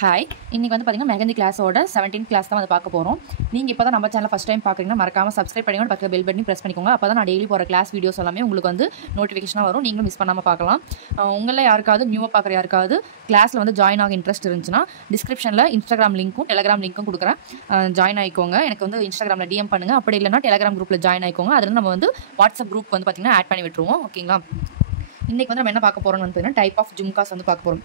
Hi, இன்றைக்கி வந்து பார்த்திங்கன்னா மெஹந்தி கிளாஸோட 17th கிளாஸ் தான் வந்து பார்க்க போகிறோம். நீங்கள் இப்போ தான் நம்ம சேனல் ஃபஸ்ட் டைம் பார்க்குறீங்கன்னா மறக்காமல் சப்ஸ்கிரைப் பண்ணிக்கோங்க, பக்கத்தில் பெல் பட்டனையும் ப்ரெஸ் பண்ணிக்கோங்க. அப்போ தான் நான் டெய்லி போகிற கிளாஸ் வீடியோஸ் எல்லாமே உங்களுக்கு வந்து நோட்டிஃபிகேஷனாக வரும், நீங்களும் மிஸ் பண்ணாமல் பார்க்கலாம். உங்களில் யாருக்காவது நியூவாக பார்க்குற யாருக்காவது கிளாஸில் வந்து ஜாயின் ஆக இன்ட்ரெஸ்ட் இருந்துச்சுன்னா டிஸ்கிரிப்ஷனில் இன்ஸ்டாகிராம் லிங்க்கும் டெலிகிராம் லிங்க்கும் கொடுக்குறேன், ஜாயின் ஆகிக்கோங்க. எனக்கு வந்து இன்ஸ்டாகிராமில் டிஎம் பண்ணுங்கள், அப்படி இல்லைனா டெலிகிராம் குரூப்பில் ஜாயின் ஆகிக்கோங்க. அதில் நம்ம வந்து வாட்ஸ்அப் குரூப் வந்து பார்த்திங்கன்னா ஆட் பண்ணி விட்டுருவோம். ஓகேங்களா? இன்றைக்கி வந்து நம்ம என்ன பார்க்க போகிறோம்னு வந்து பார்த்தீங்கன்னா டைப் ஆஃப் ஜும்காஸ் வந்து பார்க்க போகிறோம்.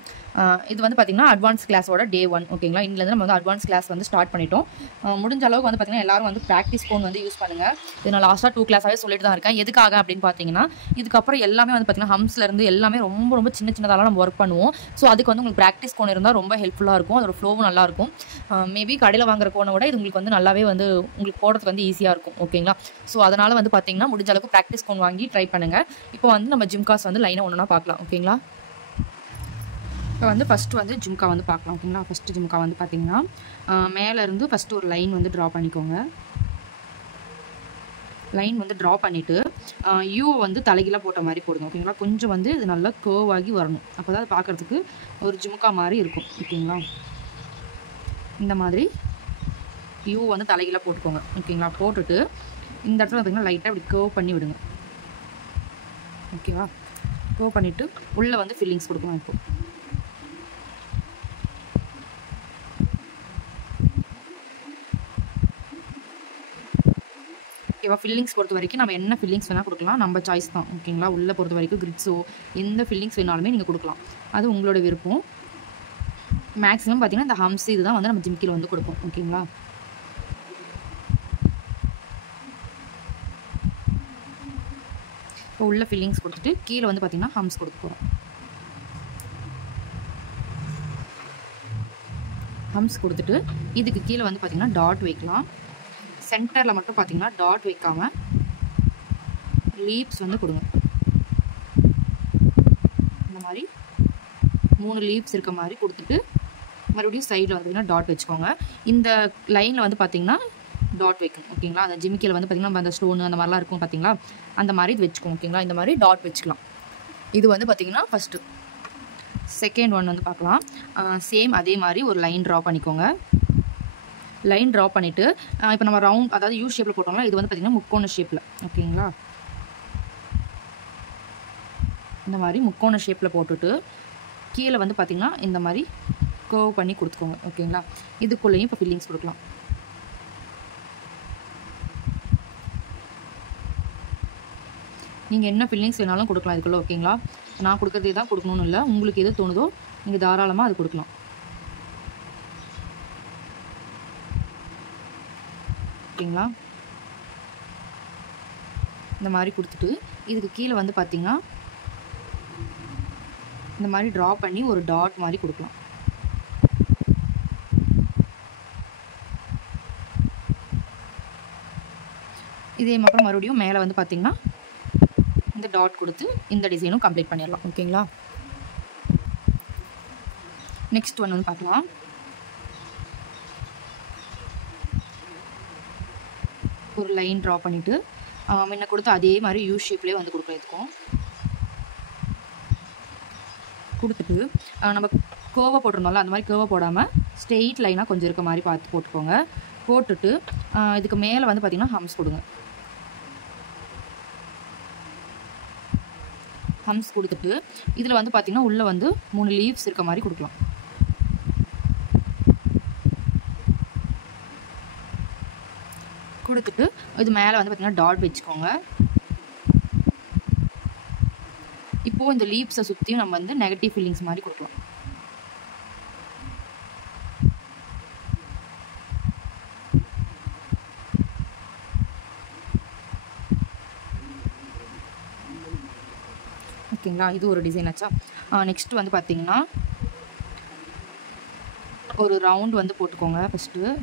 இது வந்து பார்த்திங்கன்னா அட்வான்ஸ் கிளாஸோட டே 1. ஓகேங்களா? இன்லேருந்து நம்ம வந்து அட்வான்ஸ் கிளாஸ் வந்து ஸ்டார்ட் பண்ணிட்டோம். முடிஞ்ச அளவுக்கு வந்து பார்த்திங்கன்னா எல்லாரும் வந்து ப்ராக்டிஸ் கோன் வந்து யூஸ் பண்ணுங்கள். இது நான் லாஸ்ட்டாக 2 கிளாஸாகவே சொல்லிட்டு தான் இருக்கேன். எதுக்காக அப்படின்னு பார்த்தீங்கன்னா இதுக்கப்புறம் எல்லாமே வந்து பார்த்திங்கன்னா ஹம்ஸ்லேருந்து எல்லாமே ரொம்ப ரொம்ப சின்னதாக நம்ம ஒர்க் பண்ணுவோம். ஸோ அதுக்கு வந்து உங்களுக்கு ப்ராக்டிஸ் கோன் இருந்தால் ரொம்ப ஹெல்ப்ஃபுல்லாக இருக்கும், அதோட ஃப்ளோவும் நல்லாயிருக்கும். மேபி கடையில் வாங்குற கோனை விட இது உங்களுக்கு வந்து நல்லாவே வந்து உங்களுக்கு போடுறதுக்கு வந்து ஈஸியாக இருக்கும். ஓகேங்களா? ஸோ அதனால் வந்து பார்த்திங்கன்னா முடிஞ்ச அளவுக்கு ப்ராக்டிஸ் கோன் வாங்கி ட்ரை பண்ணுங்கள். இப்போ வந்து நம்ம ஜிம்காஸ் வந்து லைனாக ஒன்றுனா பார்க்கலாம். ஓகேங்களா? இப்போ வந்து ஃபஸ்ட்டு வந்து ஜும்கா வந்து பார்க்கலாம். ஓகேங்களா? ஃபஸ்ட்டு ஜும்கா வந்து பார்த்திங்கன்னா மேலேருந்து ஃபஸ்ட்டு ஒரு லைன் வந்து ட்ரா பண்ணிக்கோங்க. லைன் வந்து ட்ரா பண்ணிவிட்டு யூ வந்து தலைகீழாக போட்ட மாதிரி போடுங்க. ஓகேங்களா? கொஞ்சம் வந்து இது நல்லா கர்வ் ஆகி வரணும், அப்போ தான் பார்க்குறதுக்கு ஒரு ஜும்கா மாதிரி இருக்கும். ஓகேங்களா? இந்த மாதிரி யூ வந்து தலைகீழாக போட்டுக்கோங்க. ஓகேங்களா? போட்டுட்டு இந்த இடத்துல பார்த்திங்கன்னா லைட்டாக இப்படி கர்வ் பண்ணி விடுங்க. ஓகேவா? கர்வ் பண்ணிவிட்டு உள்ளே வந்து ஃபில்லிங்ஸ் கொடுக்கணும். இப்போ ஓகேவா? ஃபில்லிங்ஸ் பொறுத்த வரைக்கும் நம்ம என்ன ஃபில்லிங்ஸ் வேணால் கொடுக்கலாம், நம்ம சாய்ஸ் தான். ஓகேங்களா? உள்ளே பொறுத்த வரைக்கும் கிரிட்ஸோ எந்த ஃபில்லிங்ஸ் வேணாலுமே நீங்கள் கொடுக்கலாம், அது உங்களோட விருப்பம். மேக்ஸிமம் பார்த்திங்கன்னா இந்த ஹம்ஸ் இதுதான் வந்து நம்ம ஜிம்கியில் வந்து கொடுப்போம். ஓகேங்களா? இப்போ உள்ள ஃபில்லிங்ஸ் கொடுத்துட்டு கீழே வந்து பார்த்திங்கன்னா ஹம்ஸ் கொடுக்க போகிறோம். ஹம்ஸ் கொடுத்துட்டு இதுக்கு கீழே வந்து பார்த்திங்கன்னா டாட் வைக்கலாம். சென்டரில் மட்டும் பார்த்திங்கன்னா டாட் வைக்காமல் லீப்ஸ் வந்து கொடுங்க. இந்த மாதிரி 3 லீப்ஸ் இருக்க மாதிரி கொடுத்துட்டு மறுபடியும் சைடில் வந்து பார்த்திங்கன்னா டாட் வச்சுக்கோங்க. இந்த லைனில் வந்து பார்த்திங்கன்னா டாட் வைக்கணும். ஓகேங்களா? அந்த ஜிமிக்கியில் வந்து பார்த்திங்கன்னா நம்ம அந்த ஸ்டோனு அந்த மாதிரிலாம் இருக்கும் பார்த்திங்களா, அந்த மாதிரி இது வச்சுக்கோங்க. ஓகேங்களா? இந்த மாதிரி டாட் வச்சுக்கலாம். இது வந்து பார்த்திங்கன்னா ஃபஸ்ட்டு. செகண்ட் ஒன் வந்து பார்க்கலாம். சேம் அதே மாதிரி ஒரு லைன் ட்ரா பண்ணிக்கோங்க. லைன் ட்ரா பண்ணிவிட்டு இப்போ நம்ம ரவுண்ட் அதாவது யூ ஷேப்பில் போட்டோம்னா இது வந்து பார்த்திங்கன்னா முக்கோண ஷேப்பில். ஓகேங்களா? இந்த மாதிரி முக்கோண ஷேப்பில் போட்டுட்டு கீழே வந்து பார்த்திங்கன்னா இந்த மாதிரி கர்வ் பண்ணி கொடுத்துக்கோங்க. ஓகேங்களா? இதுக்குள்ளேயும் இப்போ ஃபில்லிங்ஸ் கொடுக்கலாம். நீங்கள் என்ன ஃபில்லிங்ஸ் வேணாலும் கொடுக்கலாம் இதுக்குள்ளே. ஓகேங்களா? நான் கொடுக்குறதே தான் கொடுக்கணும்னு இல்லை, உங்களுக்கு எது தோணுதோ நீங்கள் தாராளமாக அது கொடுக்கலாம். ஓகேங்களா? இந்த மாதிரி கொடுத்துட்டு இதுக்கு கீழே வந்து பார்த்திங்கன்னா இந்த மாதிரி ட்ரா பண்ணி ஒரு டாட் மாதிரி கொடுக்கலாம். இதே மாதிரி மறுபடியும் மேலே வந்து பார்த்திங்கன்னா இந்த டாட் கொடுத்து இந்த டிசைனும் கம்ப்ளீட் பண்ணிடலாம். ஓகேங்களா? நெக்ஸ்ட் ஒன் வந்து பார்க்கலாம். ஒரு லைன் ட்ரா பண்ணிவிட்டு முன்ன கொடுத்து அதே மாதிரி யூ ஷேப்லேயே வந்து கொடுக்குறதுக்கும் கொடுத்துட்டு நம்ம கேர்வை போட்டிருந்தோம்ல அந்த மாதிரி கேர்வை போடாமல் ஸ்ட்ரெயிட் லைனாக கொஞ்சம் இருக்க மாதிரி பார்த்து போட்டுக்கோங்க. போட்டுட்டு இதுக்கு மேலே வந்து பார்த்திங்கன்னா ஹம்ஸ் கொடுங்க. ஹம்ஸ் கொடுத்துட்டு இதில் வந்து பார்த்திங்கன்னா உள்ளே வந்து 3 லீவ்ஸ் இருக்க மாதிரி கொடுக்கலாம். கொடுத்துட்டு இது மேலே வந்து பார்த்திங்கன்னா டாட் வச்சுக்கோங்க. இப்போது இந்த லீவ்ஸை சுற்றியும் நம்ம வந்து நெகட்டிவ் ஃபீலிங்ஸ் மாதிரி கொடுக்கலாம். ஓகேங்களா? இது ஒரு டிசைன் ஆச்சா. நெக்ஸ்ட்டு வந்து பார்த்திங்கன்னா ஒரு ரவுண்ட் வந்து போட்டுக்கோங்க. ஃபஸ்ட்டு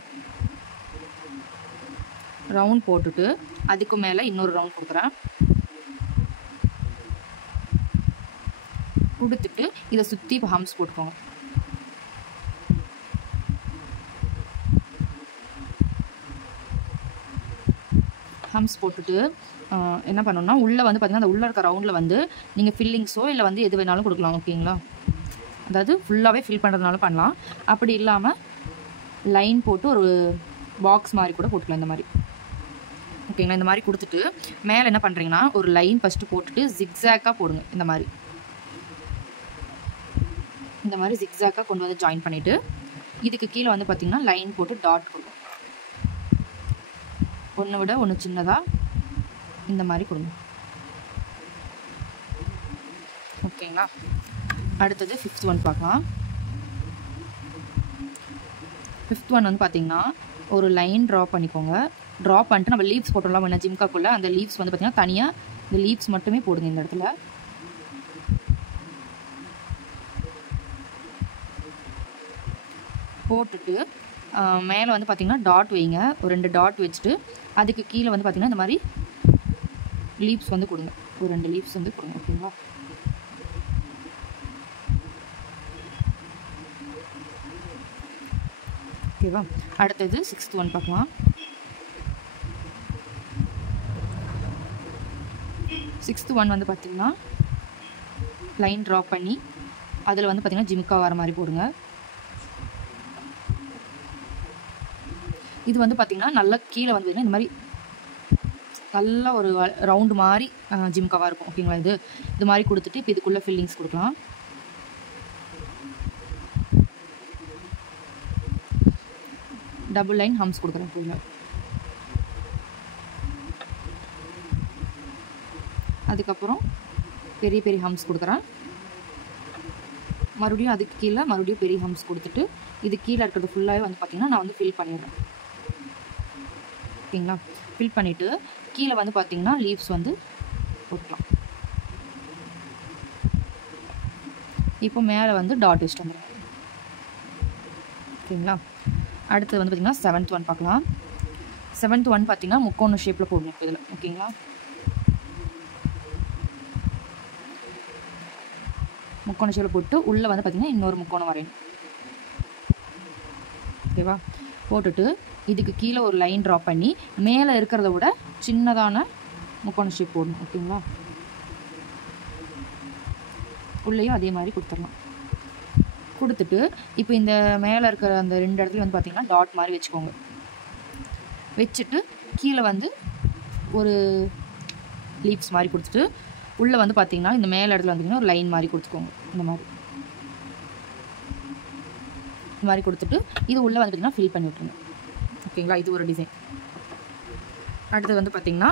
ரவுண்ட் போட்டுட்டு அதுக்கு மேலே இன்னொரு ரவுண்ட் கொடுக்குறேன். கொடுத்துட்டு இதை சுற்றி இப்போ ஹம்ஸ் போட்டுக்கோங்க. ஹம்ஸ் போட்டுட்டு என்ன பண்ணணும்னா உள்ளே வந்து பார்த்திங்கன்னா அந்த உள்ளே இருக்க ரவுண்டில் வந்து நீங்கள் ஃபில்லிங்ஸோ இல்லை வந்து எது வேணாலும் கொடுக்கலாம். ஓகேங்களா? அதாவது ஃபுல்லாகவே ஃபில் பண்ணுறதுனால பண்ணலாம். அப்படி இல்லாமல் லைன் போட்டு ஒரு பாக்ஸ் மாதிரி கூட போட்டுக்கலாம் இந்த மாதிரி. ஓகேங்களா? இந்த மாதிரி கொடுத்துட்டு மேலே என்ன பண்ணுறீங்கன்னா ஒரு லைன் ஃபஸ்ட்டு போட்டுட்டு ஜிக்ஸாக்காக போடுங்க. இந்த மாதிரி ஜிக்ஸாக்காக கொண்டு வந்து ஜாயின் பண்ணிவிட்டு இதுக்கு கீழே வந்து பார்த்திங்கன்னா லைன் போட்டு டாட் கொடுங்க. ஒன்று விட ஒன்று சின்னதாக இந்த மாதிரி கொடுங்க. ஓகேங்களா? அடுத்தது 5th ஒன் பார்க்கலாம். 5th ஒன் வந்து பார்த்திங்கன்னா ஒரு லைன் ட்ரா பண்ணிக்கோங்க. ட்ரா பண்ணிட்டு நம்ம லீவ்ஸ் போட்டோம்லாம் வேணா ஜிம்காக்குள்ளே, அந்த லீவ்ஸ் வந்து பார்த்திங்கன்னா தனியாக இந்த லீவ்ஸ் மட்டுமே போடுங்க இந்த இடத்துல. போட்டுட்டு மேலே வந்து பார்த்திங்கன்னா டாட் வைங்க. ஒரு 2 டாட் வச்சுட்டு அதுக்கு கீழே வந்து பார்த்திங்கன்னா இந்த மாதிரி லீவ்ஸ் வந்து கொடுங்க. ஒரு 2 லீவ்ஸ் வந்து கொடுங்க. ஓகேங்களா? ஓகேவா? அடுத்தது 6th ஒன் பார்க்கலாம். 6th ஒன் வந்து பார்த்திங்கன்னா லைன் ட்ரா பண்ணி அதில் வந்து பார்த்திங்கன்னா ஜிம்கா வர மாதிரி போடுங்க. இது வந்து பார்த்திங்கன்னா நல்லா கீழே வந்து இந்த மாதிரி நல்லா ஒரு ரவுண்டு மாதிரி ஜிம்காவாக இருக்கும். ஓகேங்களா? இது மாதிரி கொடுத்துட்டு இப்போ இதுக்குள்ளே ஃபில்லிங்ஸ் கொடுக்கலாம். டபுள் லைன் ஹம்ஸ் கொடுக்குறேன். ஃபுல்லாக அதுக்கப்புறம் பெரிய பெரிய ஹம்ஸ் கொடுக்குறேன். மறுபடியும் அதுக்கு கீழே மறுபடியும் பெரிய ஹம்ஸ் கொடுத்துட்டு இது கீழே இருக்கிறது ஃபுல்லாகவே வந்து பார்த்திங்கன்னா நான் வந்து ஃபில் பண்ணிடுறேன். ஓகேங்களா? ஃபில் பண்ணிவிட்டு கீழே வந்து பார்த்திங்கன்னா லீவ்ஸ் வந்து போட்டுக்கலாம். இப்போ மேலே வந்து டாட் வச்சுட்டு வந்துடுறேன். ஓகேங்களா? அடுத்தது வந்து பார்த்திங்கன்னா 7th ஒன் பார்க்கலாம். 7th ஒன் பார்த்திங்கன்னா முக்கோண ஷேப்பில் போடணும் இப்போ இதில். ஓகேங்களா? முக்கோண ஷேப்பில் போட்டு உள்ளே வந்து பார்த்திங்கன்னா இன்னொரு முக்கோணம் வரையணும். ஓகேவா? போட்டுட்டு இதுக்கு கீழே ஒரு லைன் ட்ரா பண்ணி மேலே இருக்கிறத விட சின்னதான முக்கோண ஷேப் போடணும். ஓகேங்களா? உள்ளேயும் அதே மாதிரி கொடுத்துடலாம். கொடுத்துட்டு இப்போ இந்த மேலே இருக்கிற அந்த 2 இடத்துல வந்து பார்த்திங்கன்னா டாட் மாதிரி வச்சுக்கோங்க. வச்சுட்டு கீழே வந்து ஒரு லீவ்ஸ் மாதிரி கொடுத்துட்டு உள்ளே வந்து பார்த்திங்கன்னா இந்த மேலே இடத்துல வந்திங்கன்னா ஒரு லைன் மாதிரி கொடுத்துக்கோங்க. இந்த மாதிரி கொடுத்துட்டு இது உள்ளே வந்து பார்த்திங்கன்னா ஃபில் பண்ணி விட்ருங்க. ஓகேங்களா? இது ஒரு டிசைன். அடுத்து வந்து பார்த்திங்கன்னா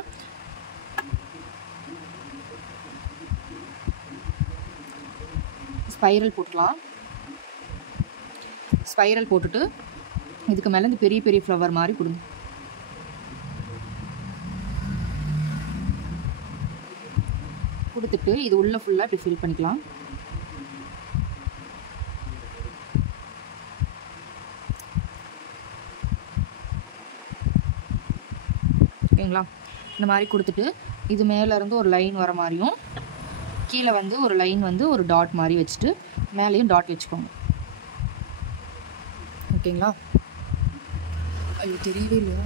ஸ்பைரல் போட்டுக்கலாம். ஸ்பைரல் போட்டுட்டு இதுக்கு மேலே இந்த பெரிய பெரிய ஃப்ளவர் மாதிரி கொடுங்க. கொடுத்துட்டு இது உள்ள ஃபுல்லாக இப்படி ஃபில் பண்ணிக்கலாம். ஓகேங்களா? இந்த மாதிரி கொடுத்துட்டு இது மேலேருந்து ஒரு லைன் வர மாதிரியும் கீழே வந்து ஒரு லைன் வந்து ஒரு டாட் மாதிரி வச்சுட்டு மேலேயும் டாட் வச்சுக்கோங்க. ஓகேங்களா? ஐயோ தெரியவே இல்லையா?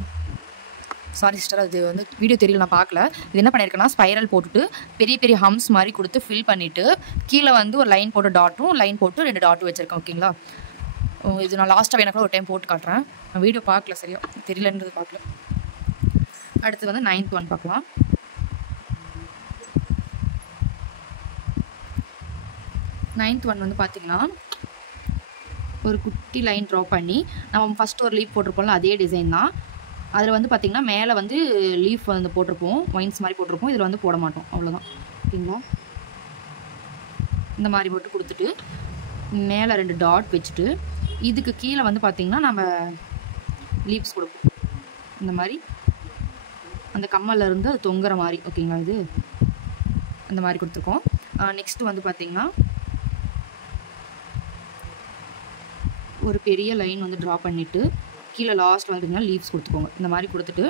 சாரி சிஸ்டர், அது வந்து வீடியோ தெரியல, நான் பார்க்கல. இது என்ன பண்ணியிருக்கேன்னா ஸ்பைரல் போட்டுட்டு பெரிய பெரிய ஹம்ஸ் மாதிரி கொடுத்து ஃபில் பண்ணிவிட்டு கீழே வந்து ஒரு லைன் போட்டு டாட்டும் லைன் போட்டு 2 டாட்டும் வச்சுருக்கேன். ஓகேங்களா? இது நான் லாஸ்ட்டாக எனக்கு ஒரு டைம் போட்டு காட்டுறேன். நான் வீடியோ பார்க்கல, சரியா தெரியலன்றது பார்க்கல. அடுத்து வந்து 9th ஒன் பார்க்கலாம். 9th ஒன் வந்து பார்த்திங்கன்னா ஒரு குட்டி லைன் ட்ரா பண்ணி நம்ம ஃபஸ்ட்டு ஒரு லீஃப் போட்டிருப்போம்ல அதே டிசைன் தான். அதில் வந்து பார்த்திங்கன்னா மேலே வந்து லீஃப் வந்து போட்டிருப்போம், வைன்ஸ் மாதிரி போட்டிருப்போம். இதில் வந்து போட மாட்டோம், அவ்வளோதான். ஓகேங்களா? இந்த மாதிரி போட்டு கொடுத்துட்டு மேலே 2 டாட் வச்சுட்டு இதுக்கு கீழே வந்து பார்த்திங்கன்னா நம்ம லீவ்ஸ் கொடுப்போம். இந்த மாதிரி அந்த கம்மலில் இருந்து அது தொங்குற மாதிரி. ஓகேங்களா? இது அந்த மாதிரி கொடுத்துருக்கோம். நெக்ஸ்ட்டு வந்து பார்த்திங்கன்னா ஒரு பெரிய லைன் வந்து ட்ரா பண்ணிவிட்டு கீழே லாஸ்ட்டில் வந்து பார்த்திங்கன்னா லீவ்ஸ் கொடுத்துக்கோங்க. இந்த மாதிரி கொடுத்துட்டு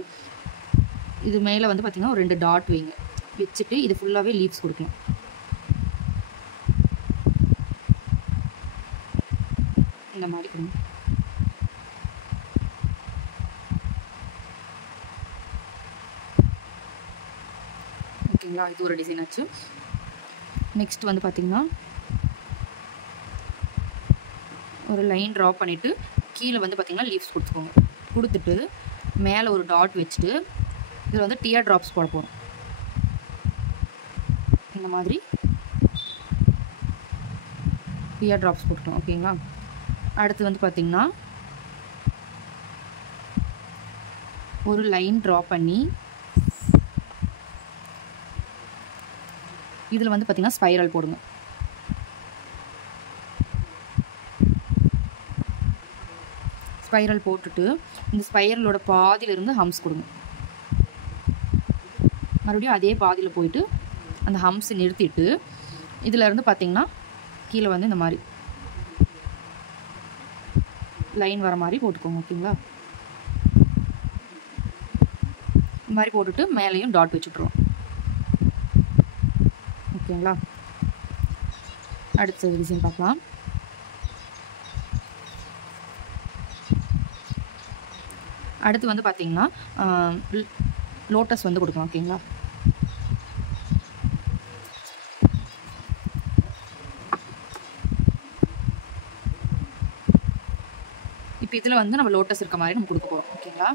இது மேலே வந்து பார்த்திங்கன்னா ஒரு 2 டாட் வைங்க. வச்சுட்டு இது ஃபுல்லாகவே லீவ்ஸ் கொடுக்கணும். இந்த மாதிரி கொடுங்க. ஓகேங்களா? இது ஒரு டிசைன் ஆச்சு. நெக்ஸ்ட் வந்து பார்த்திங்கன்னா ஒரு லைன் ட்ரா பண்ணிவிட்டு கீழே வந்து பார்த்திங்கன்னா லீவ்ஸ் கொடுத்துக்கோங்க. கொடுத்துட்டு மேலே ஒரு டாட் வச்சுட்டு இதில் வந்து டியர் ட்ராப்ஸ் போட போகிறோம். இந்த மாதிரி டியர் ட்ராப்ஸ் போட்டுக்கலாம். ஓகேங்களா. அடுத்து வந்து பார்த்திங்கன்னா ஒரு லைன் ட்ரா பண்ணி இதில் வந்து பார்த்திங்கன்னா ஸ்பைரல் போடுங்க. ஸ்பைரல் போட்டுட்டு இந்த ஸ்பைரலோட பாதியிலிருந்து ஹம்ஸ் கொடுங்க. மறுபடியும் அதே பாதியில் போயிட்டு அந்த ஹம்ஸை நிறுத்திட்டு இதில் இருந்து பார்த்திங்கன்னா கீழே வந்து இந்த மாதிரி லைன் வர மாதிரி போட்டுக்கோங்க. ஓகேங்களா. இந்த மாதிரி போட்டுட்டு மேலேயும் டாட் வச்சுட்ருவோம். ஓகேங்களா. அடுத்த டிசைன் பார்க்கலாம். அடுத்து வந்து பார்த்திங்கன்னா லோட்டஸ் வந்து கொடுக்கலாம். ஓகேங்களா. இப்போ இதில் வந்து நம்ம லோட்டஸ் இருக்க மாதிரி நம்ம கொடுக்க போகிறோம். ஓகேங்களா.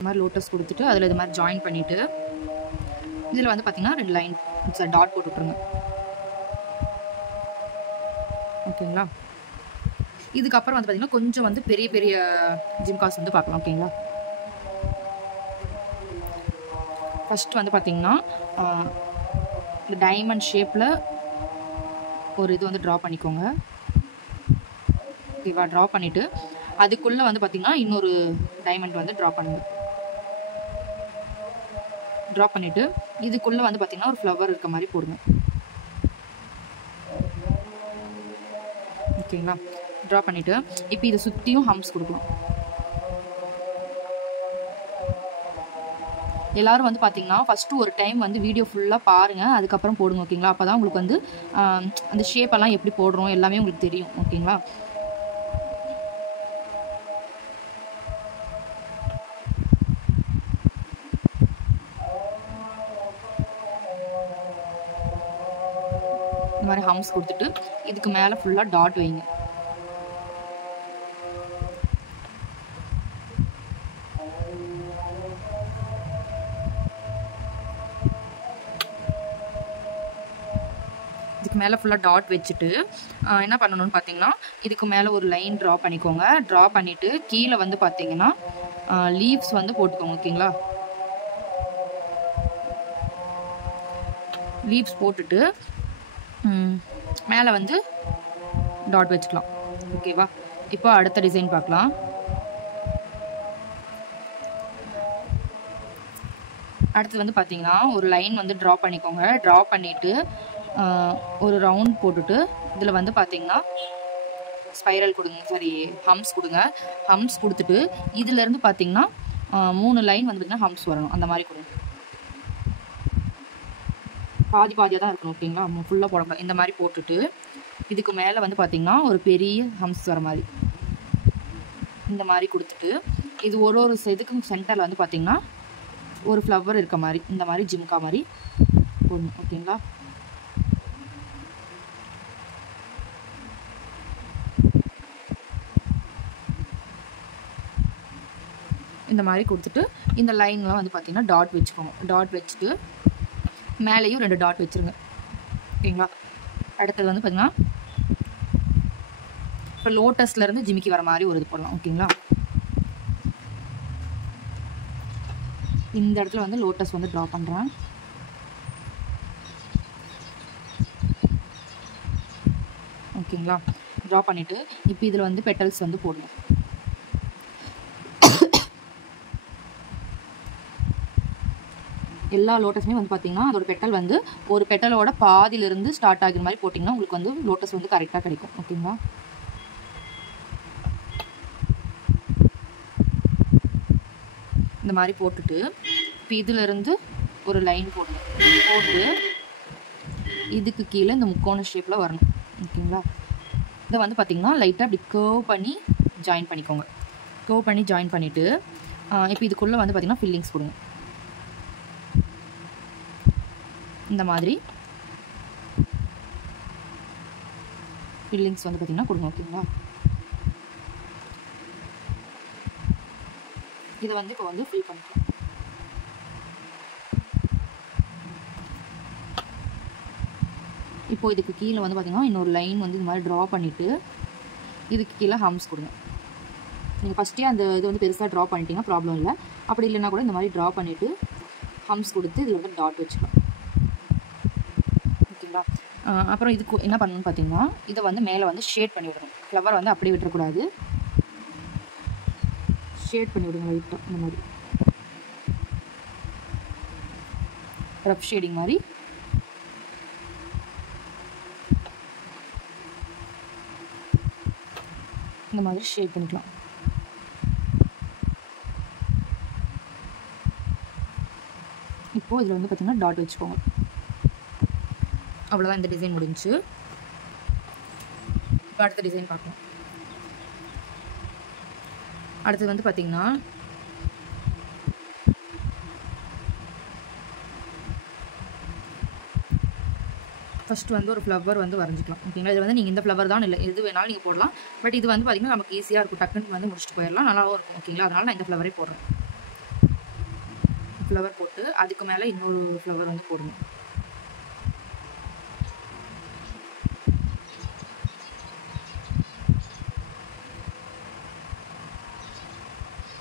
இந்த மாதிரி லோட்டஸ் கொடுத்துட்டு அதில் இது மாதிரி ஜாயின் பண்ணிவிட்டு இதில் வந்து பார்த்திங்கன்னா 2 லைன் டாட் போட்டு விட்ருங்க. ஓகேங்களா. இதுக்கப்புறம் வந்து பார்த்திங்கன்னா கொஞ்சம் வந்து பெரிய பெரிய ஜிம்காஸ் வந்து பார்க்கலாம். ஓகேங்களா. ஃபஸ்ட்டு வந்து பார்த்திங்கன்னா இந்த டைமண்ட் ஷேப்பில் ஒரு இது வந்து ட்ரா பண்ணிக்கோங்க. ஓகேவா. ட்ரா பண்ணிவிட்டு அதுக்குள்ளே வந்து பார்த்திங்கன்னா இன்னொரு டைமண்ட் வந்து ட்ரா பண்ணுங்கள். ட்ரா பண்ணிவிட்டு இதுக்குள்ளே வந்து பார்த்திங்கன்னா ஒரு ஃப்ளவர் இருக்க மாதிரி போடுங்க. ஓகேங்களா. ட்ரா பண்ணிவிட்டு இப்போ இதை சுற்றியும் ஹம்ஸ் கொடுக்கணும். எல்லோரும் வந்து பார்த்திங்கன்னா ஃபஸ்ட்டு ஒரு டைம் வந்து வீடியோ ஃபுல்லாக பாருங்கள், அதுக்கப்புறம் போடுங்க. ஓகேங்களா. அப்போ தான் உங்களுக்கு வந்து அந்த ஷேப்பெல்லாம் எப்படி போடுறோம் எல்லாமே உங்களுக்கு தெரியும். ஓகேங்களா. இந்த மாதிரி ஹம்ஸ் கொடுத்துட்டு இதுக்கு மேலே ஃபுல்லாக டாட் வைங்க. இதுக்கு மேலே ஃபுல்லாக டாட் வச்சுட்டு என்ன பண்ணணும்னு பார்த்தீங்கன்னா இதுக்கு மேலே ஒரு லைன் ட்ரா பண்ணிக்கோங்க. ட்ரா பண்ணிவிட்டு கீழே வந்து பார்த்தீங்கன்னா லீவ்ஸ் வந்து போட்டுக்கோங்க. ஓகேங்களா. லீவ்ஸ் போட்டுட்டு மேலே வந்து டாட் வச்சுக்கலாம். ஓகேவா. இப்போ அடுத்த டிசைன் பார்க்கலாம். அடுத்து வந்து பார்த்தீங்கன்னா ஒரு லைன் வந்து ட்ரா பண்ணிக்கோங்க. ட்ரா பண்ணிவிட்டு ஒரு ரவுண்ட் போட்டுட்டு இதில் வந்து பார்த்தீங்கன்னா ஸ்பைரல் கொடுங்க. சாரி, ஹம்ஸ் கொடுங்க. ஹம்ஸ் கொடுத்துட்டு இதிலேருந்து பார்த்தீங்கன்னா 3 லைன் வந்து பார்த்தீங்கன்னா ஹம்ஸ் வரணும். அந்த மாதிரி கொடுங்க. பாதி பாதியாக தான் இருக்கணும். ஓகேங்களா. ஃபுல்லாக போடக்கூடாது. இந்த மாதிரி போட்டுட்டு இதுக்கு மேலே வந்து பார்த்திங்கன்னா ஒரு பெரிய ஹம்ஸ் வர மாதிரி இந்த மாதிரி கொடுத்துட்டு இது ஒரு இதுக்கும் சென்டரில் வந்து பார்த்திங்கன்னா ஒரு ஃப்ளவர் இருக்க மாதிரி இந்த மாதிரி ஜிம்கா மாதிரி போடணும். ஓகேங்களா. இந்த மாதிரி கொடுத்துட்டு இந்த லைன்லாம் வந்து பார்த்திங்கன்னா டாட் வச்சுக்கோங்க. டாட் வச்சுட்டு மேலேயும் 2 டாட் வச்சுருங்க. ஓகேங்களா. அடுத்தது வந்து பார்த்திங்கன்னா இப்போ லோட்டஸ்லேருந்து ஜிமிக்கி வர மாதிரி ஒரு இது போடலாம். ஓகேங்களா. இந்த இடத்துல வந்து லோட்டஸ் வந்து ட்ரா பண்ணுறேன். ஓகேங்களா. ட்ரா பண்ணிவிட்டு இப்போ இதில் வந்து பெட்டல்ஸ் வந்து போடணும். எல்லா லோட்டஸுமே வந்து பார்த்திங்கன்னா அதோட பெட்டல் வந்து ஒரு பெட்டலோட பாதியிலிருந்து ஸ்டார்ட் ஆகிற மாதிரி போட்டிங்கன்னா உங்களுக்கு வந்து லோட்டஸ் வந்து கரெக்டாக கிடைக்கும். ஓகேங்களா. இந்த மாதிரி போட்டுட்டு இப்போ இதிலிருந்து ஒரு லைன் போடுங்க. போட்டு இதுக்கு கீழே இந்த முக்கோண ஷேப்பில் வரணும். ஓகேங்களா? இதை வந்து பார்த்திங்கன்னா லைட்டாக இப்படி கர்வ் பண்ணி ஜாயின் பண்ணிக்கோங்க. கர்வ் பண்ணி ஜாயின் பண்ணிவிட்டு இப்போ இதுக்குள்ளே வந்து பார்த்திங்கன்னா ஃபில்லிங்ஸ் கொடுங்க. இந்த மாதிரி ஃபில்லிங்ஸ் வந்து பார்த்திங்கன்னா கொடுங்க. ஓகேங்களா? இதை வந்து இப்போ வந்து ஃபில் பண்ணிக்கலாம். இப்போ இதுக்கு கீழே வந்து பார்த்திங்கன்னா இன்னொரு லைன் வந்து இந்த மாதிரி ட்ரா பண்ணிவிட்டு இதுக்கு கீழே ஹம்ஸ் கொடுங்க. நீங்கள் ஃபஸ்ட்டே அந்த இது வந்து பெருசாக ட்ரா பண்ணிட்டீங்கன்னா ப்ராப்ளம் இல்லை. அப்படி இல்லைன்னா கூட இந்த மாதிரி ட்ரா பண்ணிவிட்டு ஹம்ஸ் கொடுத்து இதில் வந்து டாட் வச்சுக்கலாம். ஓகேங்களா? அப்புறம் இதுக்கு என்ன பண்ணணும்னு பார்த்தீங்கன்னா இதை வந்து மேலே வந்து ஷேட் பண்ணி விடணும். ஃப்ளவர் வந்து அப்படியே விட்டுறக்கூடாது. ஷேட் பண்ணி விடுங்க லைட்டாக இந்த மாதிரி ரஃப் ஷேடிங் மாதிரி. இந்த மாதிரி ஷேட் பண்ணிக்கலாம். இப்போது இதில் வந்து பார்த்திங்கன்னா டாட் வச்சுக்கோங்க. அவ்வளோதான், இந்த டிசைன் முடிஞ்சு. இப்போ அடுத்த டிசைன் பார்க்கலாம். அடுத்தது வந்து பார்த்திங்கன்னா ஃபஸ்ட்டு வந்து ஒரு ஃப்ளவர் வந்து வரைஞ்சிக்கலாம். ஓகேங்களா? இது வந்து நீங்கள் இந்த ஃப்ளவர் தான் இல்லை எது வேணாலும் நீங்கள் போடலாம். பட் இது வந்து பார்த்திங்கன்னா நமக்கு ஈஸியாக இருக்கும். டக்குன்னு வந்து முடிச்சுட்டு போயிடலாம், நல்லாவும் இருக்கும். ஓகேங்களா? அதனால் நான் இந்த ஃப்ளவரே போடுறேன். ஃப்ளவர் போட்டு அதுக்கு மேலே இன்னொரு ஃப்ளவர் வந்து போடணும்.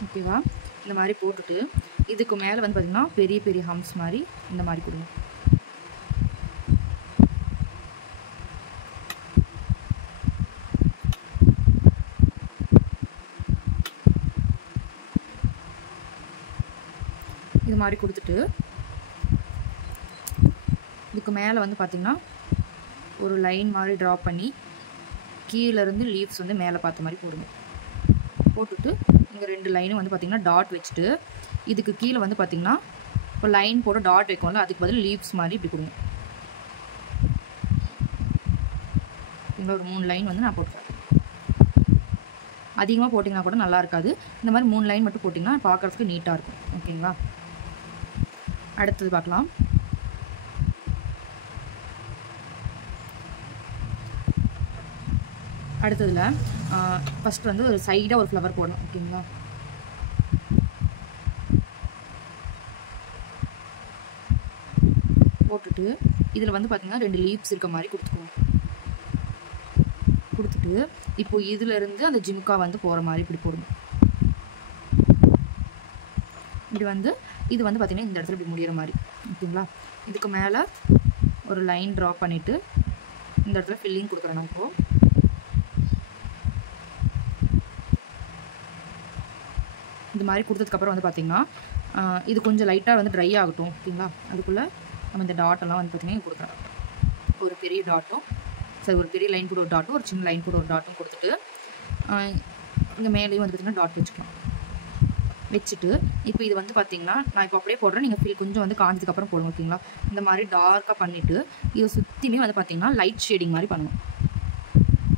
ஓகேவா? இந்த மாதிரி போட்டுட்டு இதுக்கு மேலே வந்து பார்த்திங்கன்னா பெரிய பெரிய ஹம்ஸ் மாதிரி இந்த மாதிரி கொடுங்க. இது மாதிரி கொடுத்துட்டு இதுக்கு மேலே வந்து பார்த்திங்கன்னா ஒரு லைன் மாதிரி ட்ரா பண்ணி கீழேருந்து லீவ்ஸ் வந்து மேலே பார்த்த மாதிரி போடுங்க. போட்டுட்டு இங்கே 2 லைனும் வந்து பார்த்திங்கன்னா டாட் வச்சுட்டு இதுக்கு கீழே வந்து பார்த்திங்கன்னா இப்போ லைன் போட்டு டாட் வைக்கும்ல, அதுக்கு பதில் லீவ்ஸ் மாதிரி இப்படி கொடுங்க. இங்கே ஒரு 3 லைன் வந்து நான் போட்டுக்கிறேன். அதிகமாக போட்டிங்கன்னா கூட நல்லா இருக்காது. இந்த மாதிரி 3 லைன் மட்டும் போட்டிங்கன்னா பார்க்குறதுக்கு நீட்டாக இருக்கும். ஓகேங்களா? அடுத்தது பார்க்கலாம். அடுத்ததில் ஃபஸ்ட்டு வந்து ஒரு சைடாக ஒரு ஃப்ளவர் போடலாம். ஓகேங்களா? போட்டுட்டு இதில் வந்து பார்த்திங்கன்னா 2 லீவ்ஸ் இருக்க மாதிரி கொடுத்துக்குவோம். கொடுத்துட்டு இப்போ இதிலேருந்து அந்த ஜிமுக்கா வந்து போகிற மாதிரி இப்படி போடணும். இப்படி வந்து இது வந்து பார்த்திங்கன்னா இந்த இடத்துல இப்படி முடிகிற மாதிரி. ஓகேங்களா? இதுக்கு மேலே ஒரு லைன் ட்ரா பண்ணிவிட்டு இந்த இடத்துல ஃபில்லிங் கொடுக்குறேன். நான் இப்போது இது மாதிரி கொடுத்ததுக்கப்புறம் வந்து பார்த்திங்கன்னா இது கொஞ்சம் லைட்டாக வந்து ட்ரை ஆகட்டும். ஓகேங்களா? அதுக்குள்ளே நம்ம இந்த டாட்டெல்லாம் வந்து பார்த்திங்கன்னா கொடுக்குறோம். ஒரு பெரிய டாட்டும் சரி, ஒரு பெரிய லைன் கூட ஒரு டாட்டும் ஒரு சின்ன லைன் கூட ஒரு டாட்டும் கொடுத்துட்டு இங்கே மேலேயும் வந்து பார்த்திங்கன்னா டாட் வச்சுக்கலாம். வச்சுட்டு இப்போ இது வந்து பார்த்திங்கன்னா நான் இப்போ அப்படியே போடுறேன். நீங்கள் ஃபீல் கொஞ்சம் வந்து காஞ்சதுக்கப்புறம் போடுங்க. ஓகேங்களா? இந்த மாதிரி டார்க்காக பண்ணிவிட்டு இதை சுற்றியுமே வந்து பார்த்திங்கன்னா லைட் ஷேடிங் மாதிரி பண்ணணும்.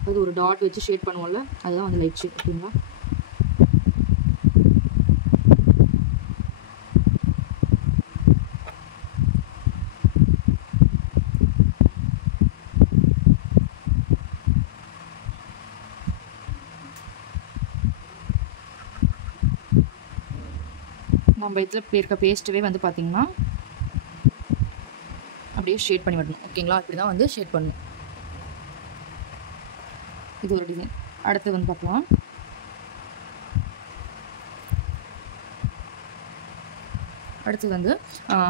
அது ஒரு டாட் வச்சு ஷேட் பண்ணுவோம்ல, அதுதான் வந்து லைட் ஷேட். ஓகேங்களா? நம்ம இதில் இருக்க பேஸ்ட்டவே வந்து பார்த்திங்கன்னா அப்படியே ஷேட் பண்ணி விடணும். ஓகேங்களா? இப்படி தான் வந்து ஷேட் பண்ணணும். இது ஒரு டிசைன். அடுத்து வந்து பார்க்கலாம். அடுத்து வந்து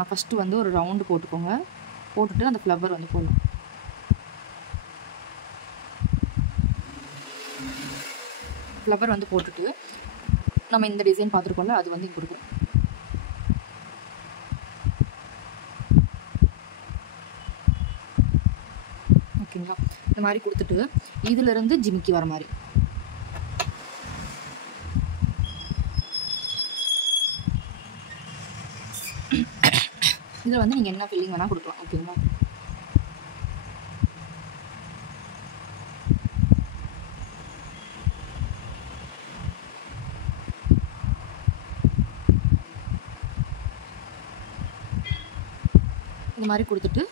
ஃபஸ்ட்டு வந்து ஒரு ரவுண்டு போட்டுக்கோங்க. போட்டுட்டு அந்த ஃப்ளவர் வந்து போடலாம். ஃப்ளவர் வந்து போட்டுட்டு நம்ம இந்த டிசைன் பார்த்துருக்கோம்ல, அது வந்து கொடுக்கும். ஓகேங்களா? இந்த மாதிரி கொடுத்துட்டு இதிலிருந்து ஜிமிக்கி வர மாதிரி இதில் வந்து நீங்கள் என்ன ஃபில்லிங் வேணால் கொடுக்கலாம். ஓகேங்களா? இந்த மாதிரி கொடுத்துட்டு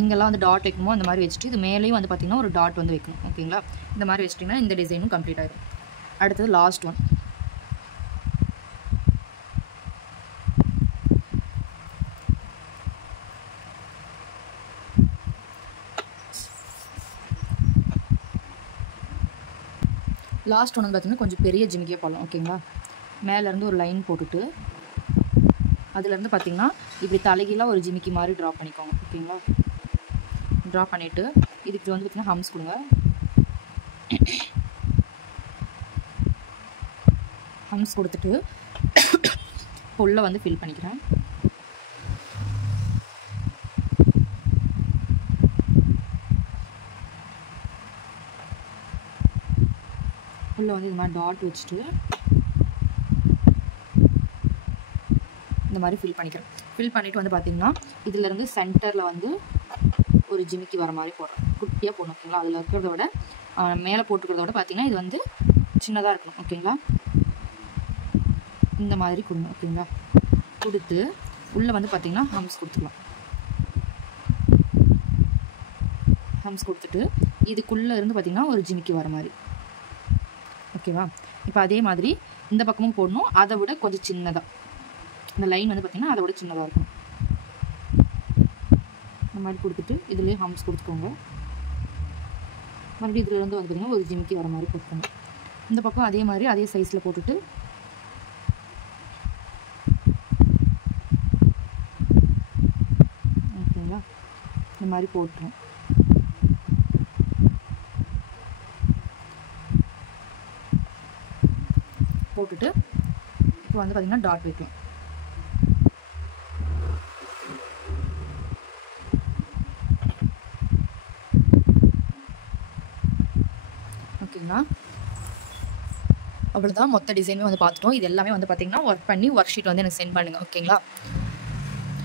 எங்கெல்லாம் வந்து டாட் வைக்கணுமோ அந்த மாதிரி வச்சுட்டு இது மேலேயும் வந்து பார்த்திங்கன்னா ஒரு டாட் வந்து வைக்கணும். ஓகேங்களா? இந்த மாதிரி வச்சிட்டிங்கன்னா இந்த டிசைனும் கம்ப்ளீட் ஆகிடும். அடுத்தது லாஸ்ட் ஒன். லாஸ்ட் ஒன்று பார்த்திங்கன்னா கொஞ்சம் பெரிய ஜிமிக்கியாக போடலாம். ஓகேங்களா? மேலேருந்து ஒரு லைன் போட்டுட்டு அதுலேருந்து பார்த்திங்கன்னா இப்படி தலைகீழாக ஒரு ஜிமிக்கி மாதிரி ட்ரா பண்ணிக்கோங்க. ஓகேங்களா? ட்ரா பண்ணிவிட்டு இதுக்கு வந்து பார்த்திங்கன்னா ஹம்ஸ் கொடுங்க. ஹம்ஸ் கொடுத்துட்டு உள்ளே வந்து ஃபில் பண்ணிக்கிறேன். உள்ளே வந்து இது மாதிரி டாட் வச்சுட்டு இந்த மாதிரி ஃபில் பண்ணிக்கிறேன். ஃபில் பண்ணிவிட்டு வந்து பார்த்திங்கன்னா இதிலேருந்து சென்டரில் வந்து ஒரு ஜிமிக்கி வர மாதிரி போடுறேன். குட்டியாக போடணும். ஓகேங்களா? அதில் இருக்கிறத விட மேலே போட்டுக்கிறத விட பார்த்திங்கன்னா இது வந்து சின்னதாக இருக்கணும். ஓகேங்களா? இந்த மாதிரி கொடுங்க. ஓகேங்களா? கொடுத்து உள்ளே வந்து பார்த்திங்கன்னா ஹம்ஸ் கொடுத்துக்கலாம். ஹம்ஸ் கொடுத்துட்டு இதுக்குள்ளே இருந்து பார்த்திங்கன்னா ஒரு ஜிமிக்கி வர மாதிரி. ஓகேவா? இப்போ அதே மாதிரி இந்த பக்கமும் போடணும். அதை விட கொஞ்சம் சின்னதாக இந்த லைன் வந்து பார்த்திங்கன்னா அதை விட சின்னதாக இருக்கும். இந்த மாதிரி கொடுத்துட்டு இதுலேயே ஹம்ஸ் கொடுத்துக்கோங்க. மறுபடியும் இதுலேருந்து வந்து பார்த்திங்கன்னா ஒரு ஜிமிக்கி வர மாதிரி போட்டுக்கோங்க. இந்த பக்கம் அதே மாதிரி அதே சைஸில் போட்டுட்டு ஓகேங்களா? இந்த மாதிரி போட்டுரும். போட்டுட்டு இப்போ வந்து பார்த்திங்கன்னா டாட் வைக்கலாம். ஓகேங்களா? அவ்வளோதான். மொத்த டிசைனுமே வந்து பார்த்துட்டோம். இது எல்லாமே வந்து பார்த்திங்கன்னா ஒர்க் பண்ணி ஒர்க் ஷீட் வந்து எனக்கு சென்ட் பண்ணுங்கள். ஓகேங்களா?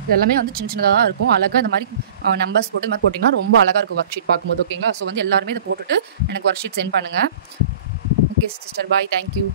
இது எல்லாமே வந்து சின்ன சின்னதாக தான் இருக்கும். அழகாக இந்த மாதிரி நம்பர்ஸ் போட்டு இந்த மாதிரி போட்டிங்கன்னா ரொம்ப அழகாக இருக்கும் ஒர்க் ஷீட் பார்க்கும்போது. ஓகேங்களா? ஸோ வந்து எல்லாருமே இதை போட்டுட்டு எனக்கு ஒர்க் ஷீட் சென்ட் பண்ணுங்கள். ஓகே சிஸ்டர், பாய். தேங்க்யூ.